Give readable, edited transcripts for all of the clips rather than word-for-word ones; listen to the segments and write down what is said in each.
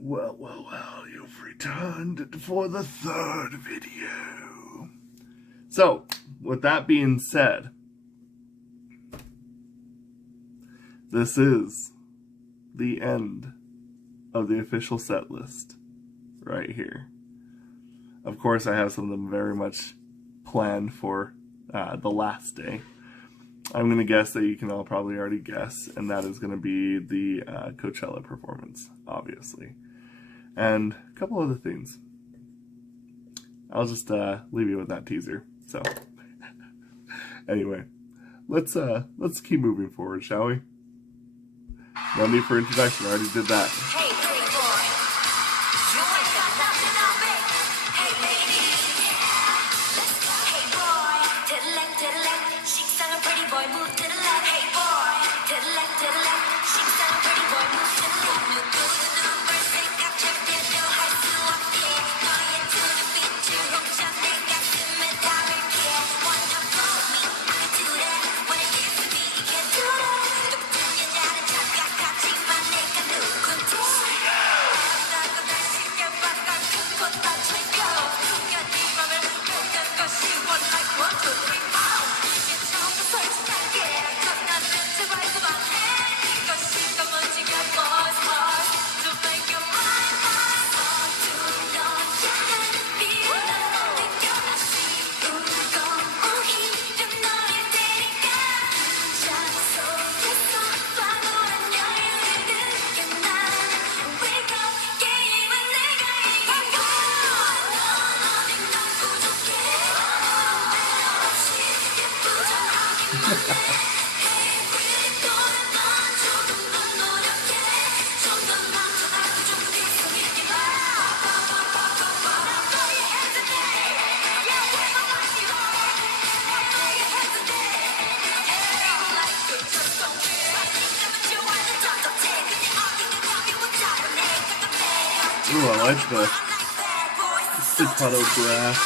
Well, you've returned for the third video. So, with that being said, this is the end of the official set list right here. Of course, I have something very much planned for the last day. I'm going to guess that you can all probably already guess, and that is going to be the Coachella performance, obviously. And a couple other things. I'll just leave you with that teaser. So, anyway, let's keep moving forward, shall we? No need for introduction, I already did that. Hey, pretty boy, you ain't got nothing on me. Hey, lady, let's go. Hey, boy, to the left, 식상한 pretty boy, move to the left. Hey, boy, to the left, 식상한 pretty boy, move to the left. 누구도 눈물 생각해도 할 수 없게 너의 두는 빛을 훔쳐 내 가슴에 담을게. Wanna follow me, I can do that. Wanna dance with me, you can do that. 똑같은 여자는 착각하지만 내가 누군지 나도 다시 껴박아 큰 꽃다 챙겨 숨겨진 맘을 보는 것이 one like 1, 2, 3, 4 이게 처음부터 솔직하게 장난은 제발 그만해 이것이 더 먼지가 boys to make you mine 서투른 너의 비밀을 느껴 다시 울고 오히려 너를 때리까 잠 속에서 바보란 여유를 느껴 난 Wake up 게임은 내가 이겨 넌 어딘 난 부족해 아무런 없이 예쁘장하기만 해 Hey pretty boy 넌 조금 더 노력해 좀 더 남자답고 좀 더 개성있게 봐 너의 hands in the air Yeah wave them like you are 너의 hands in the air like you just don't care 네가 좋아하는 던져대 그냥 어딘가 가벼운 자로 내가 깜빡해 Ooh, I like the staccato brass.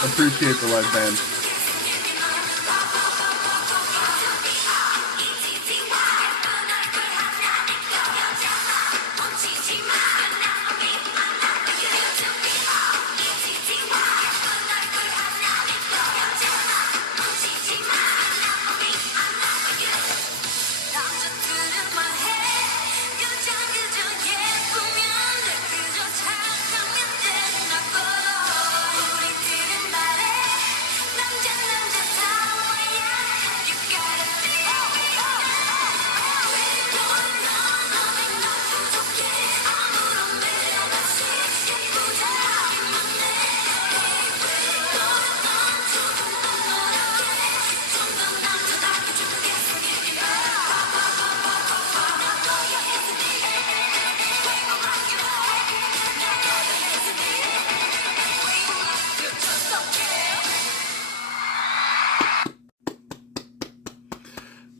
Appreciate the live band.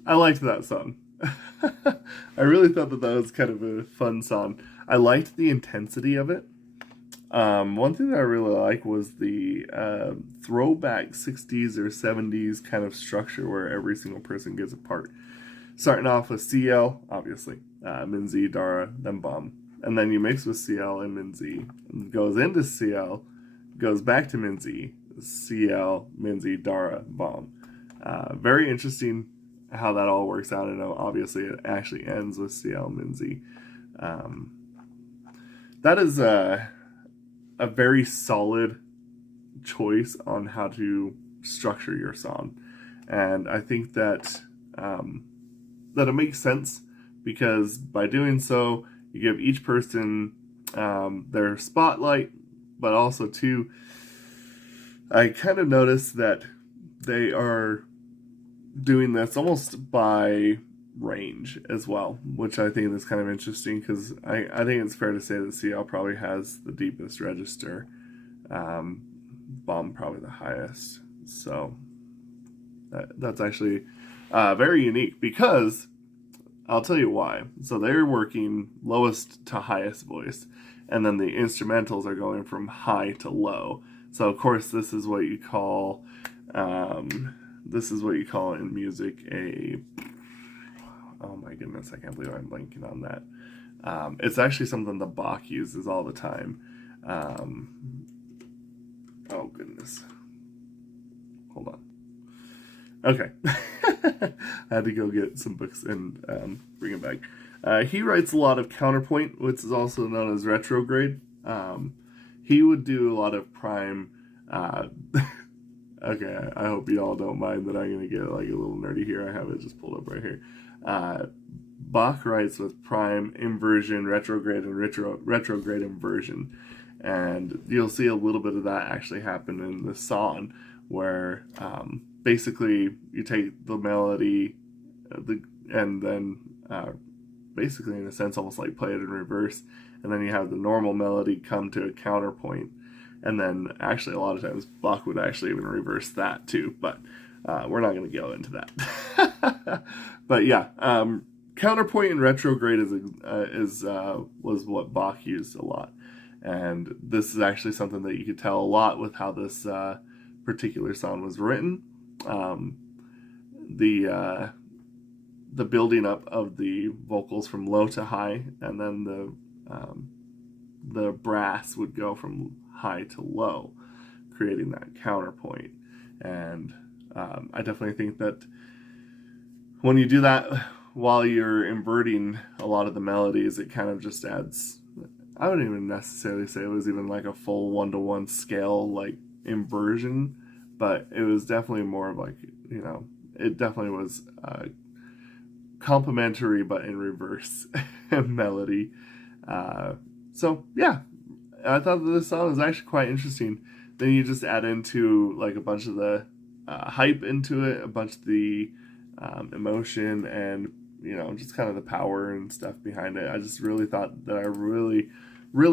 I liked that song. I really thought that was kind of a fun song. I liked the intensity of it. One thing that I really like was the throwback 60s or 70s kind of structure where every single person gets a part. Starting off with CL, obviously, Minzy, Dara, then Bomb. And then you mix with CL and Minzy. And goes into CL, goes back to Minzy, CL, Minzy, Dara, Bomb. Very interesting how that all works out. And obviously it actually ends with CL, Minzy. That is a very solid choice on how to structure your song. And I think that that it makes sense, because by doing so, you give each person their spotlight, but also too, I kind of noticed that they are doing this almost by range as well, which I think is kind of interesting, because I think it's fair to say that CL probably has the deepest register, Bomb probably the highest. So that's actually very unique, because I'll tell you why. So they're working lowest to highest voice, and then the instrumentals are going from high to low. So of course this is what you call in music a, oh my goodness, I can't believe I'm blanking on that. It's actually something that Bach uses all the time. Oh goodness. Hold on. Okay. I had to go get some books and bring it back. He writes a lot of counterpoint, which is also known as retrograde. He would do a lot of prime. Okay, I hope you all don't mind that I'm going to get like a little nerdy here. I have it just pulled up right here. Bach writes with prime, inversion, retrograde, and retrograde inversion. And you'll see a little bit of that actually happen in the song, where basically you take the melody and then basically, in a sense, almost like play it in reverse, and then you have the normal melody come to a counterpoint, and then actually a lot of times Bach would actually even reverse that too, but we're not going to go into that. But yeah, counterpoint and retrograde was what Bach used a lot, and this is actually something that you could tell a lot with how this particular song was written. The building up of the vocals from low to high, and then the brass would go from high to low, creating that counterpoint. And I definitely think that when you do that while you're inverting a lot of the melodies, it kind of just adds, I wouldn't even necessarily say it was even like a full 1-to-1 scale like inversion, but it was definitely more of like, you know, it definitely was complementary but in reverse melody. So yeah, I thought that this song was actually quite interesting. Then you just add into like a bunch of the hype into it, a bunch of the emotion, and you know, just kind of the power and stuff behind it. I just really thought that I really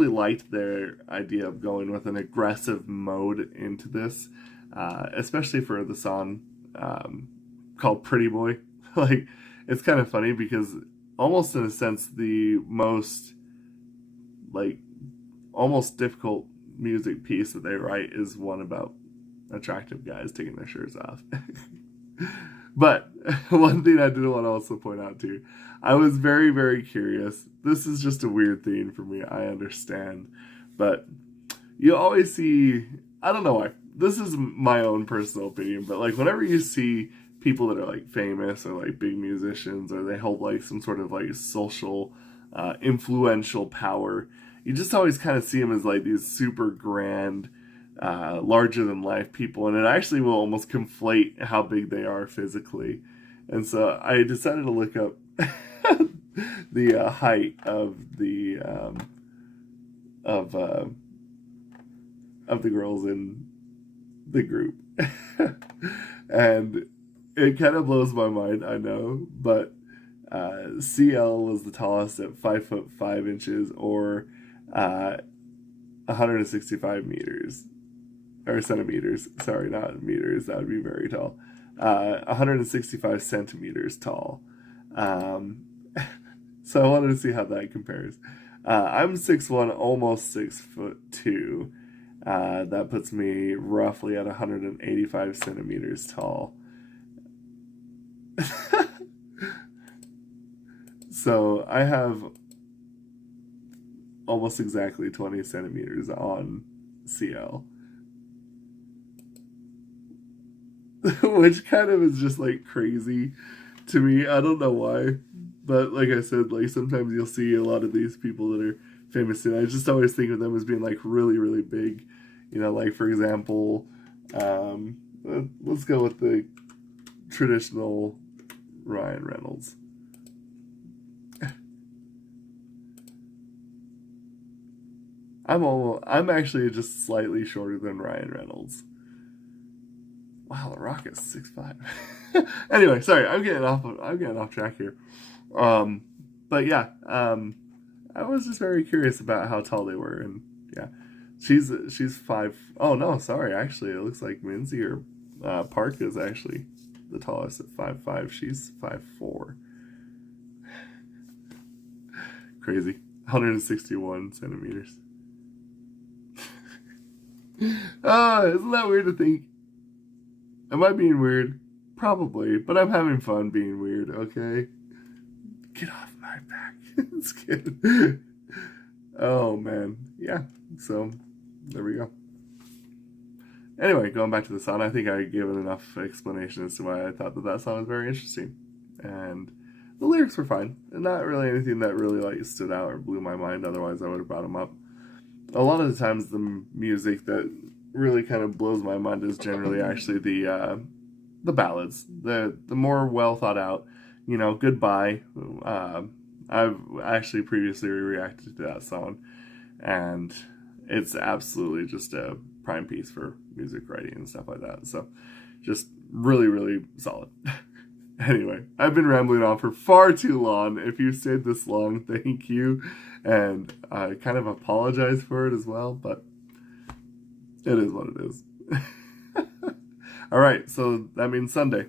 liked their idea of going with an aggressive mode into this, especially for the song called Pretty Boy. Like, it's kind of funny because almost in a sense the most like almost difficult music piece that they write is one about attractive guys taking their shirts off. But one thing I did want to also point out too, I was very curious. This is just a weird thing for me, I understand, but you always see, I don't know why, this is my own personal opinion, but like whenever you see people that are like famous or like big musicians, or they hold like some sort of like social influential power, you just always kind of see them as like these super grand, larger than life people, and it actually will almost conflate how big they are physically. And so I decided to look up the height of the girls in the group. And it kind of blows my mind, I know, but CL was the tallest at 5'5", or 165 meters, or centimeters. Sorry, not meters. That would be very tall. 165 centimeters tall. So I wanted to see how that compares. I'm 6'1", almost 6'2". That puts me roughly at 185 centimeters tall. So I have almost exactly 20 centimeters on CL. Which kind of is just like crazy to me. I don't know why. But like I said, like sometimes you'll see a lot of these people that are famous, and I just always think of them as being like really big. You know, like for example, let's go with the traditional Ryan Reynolds. I'm actually just slightly shorter than Ryan Reynolds. Wow, The Rock is 6'5". Anyway, sorry, I'm getting off track here. But yeah, I was just very curious about how tall they were, and yeah, she's 5. Oh no, sorry, actually, it looks like Minzy or Park is actually the tallest at 5'5". She's 5'4". Crazy, 161 centimeters. Isn't that weird to think? Am I being weird? Probably, but I'm having fun being weird, okay? Get off my back. It's good. Oh, man. Yeah, so there we go. Anyway, going back to the song, I think I gave it enough explanation as to why I thought that song was very interesting. And the lyrics were fine. And not really anything that really like stood out or blew my mind, otherwise I would have brought them up. A lot of the times the music that really kind of blows my mind is generally actually the ballads, the more well thought out, Goodbye. I've actually previously reacted to that song, and it's absolutely just a prime piece for music writing and stuff like that. So just really, really solid. Anyway, I've been rambling on for far too long. If you stayed this long, thank you. And I kind of apologize for it as well, but it is what it is. All right, so that means Sunday.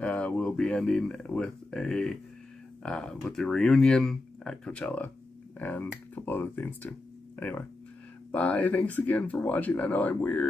We'll be ending with the reunion at Coachella and a couple other things too. Anyway, bye. Thanks again for watching. I know I'm weird.